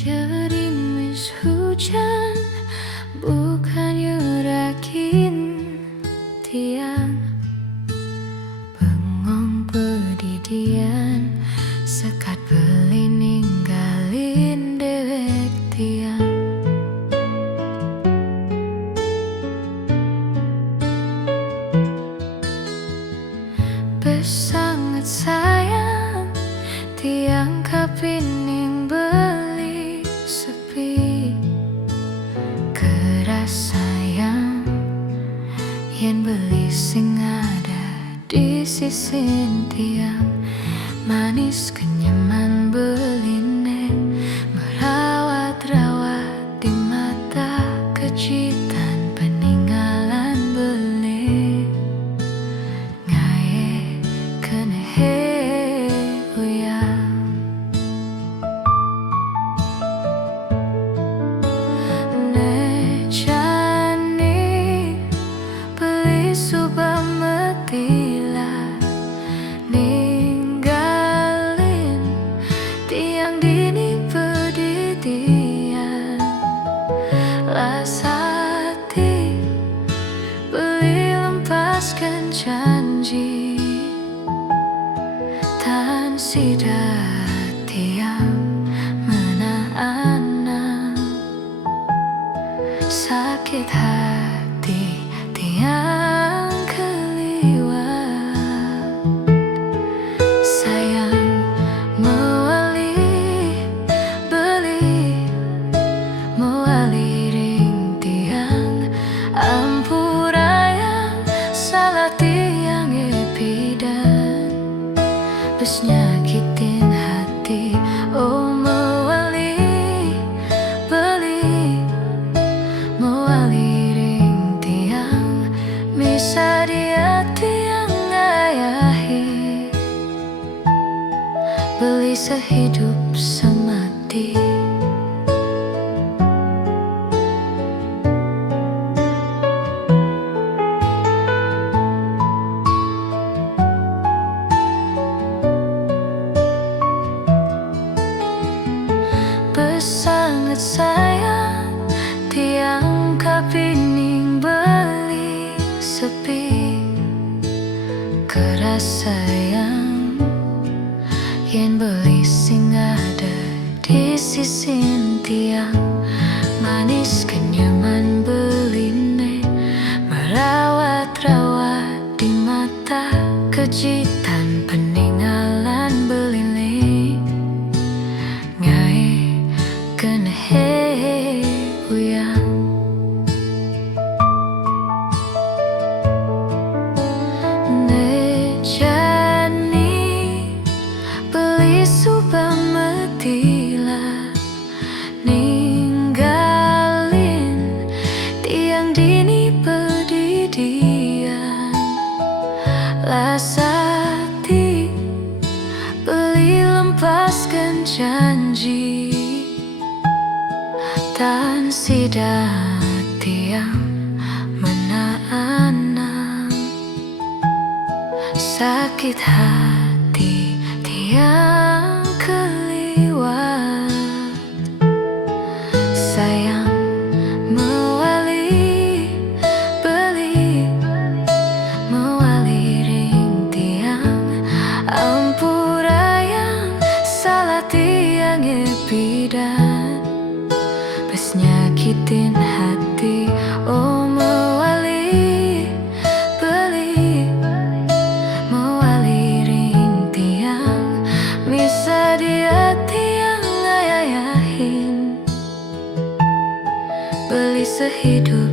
Gerimis hujan bukan nyurakin tiang, bengong bedidian sekat beli ninggalin dewek tiang. Besanget sayang tiang kapining beli sepi, keras sayang yen beli sing ada di sisi tiang. Manis kenyaman beline merawat-rawat di mata, kejutan peninggalan beli ngaye kenehe uyang. Nejani beli subah metila ninggalin tiang dini pedidian. Lasati beli lempaskan janji tan sida tiang menahan sakit hati tiang keliwat. Sayang mewali beli mewali ring tiang, ampurayang salah tiang epidan bes nyakitin hati. Oh mewali beli mewali ring tiang, misa dia tiang ngayahi beli sehidup semati. Besanget sayang tiang kapining beli sepi, keras sayang yen beli sing ada di sisi tiang. Manis kenyaman beline merawat-rawat di mata, kejutan peninggalan beline ngae kenehe uyang. Nejani beli subah metila ninggalin tiang dini pedidian. Lasati beli lempaskan janji tan sida tiang menahan sakit hati tiang keliwat. Sayang mewali beli mewali ring tiang, ampurayang salah tiang epidan bes nyakitin hati. Oh mewali beli mewali ring tiang, misa dia tiang ngayahin beli sehidup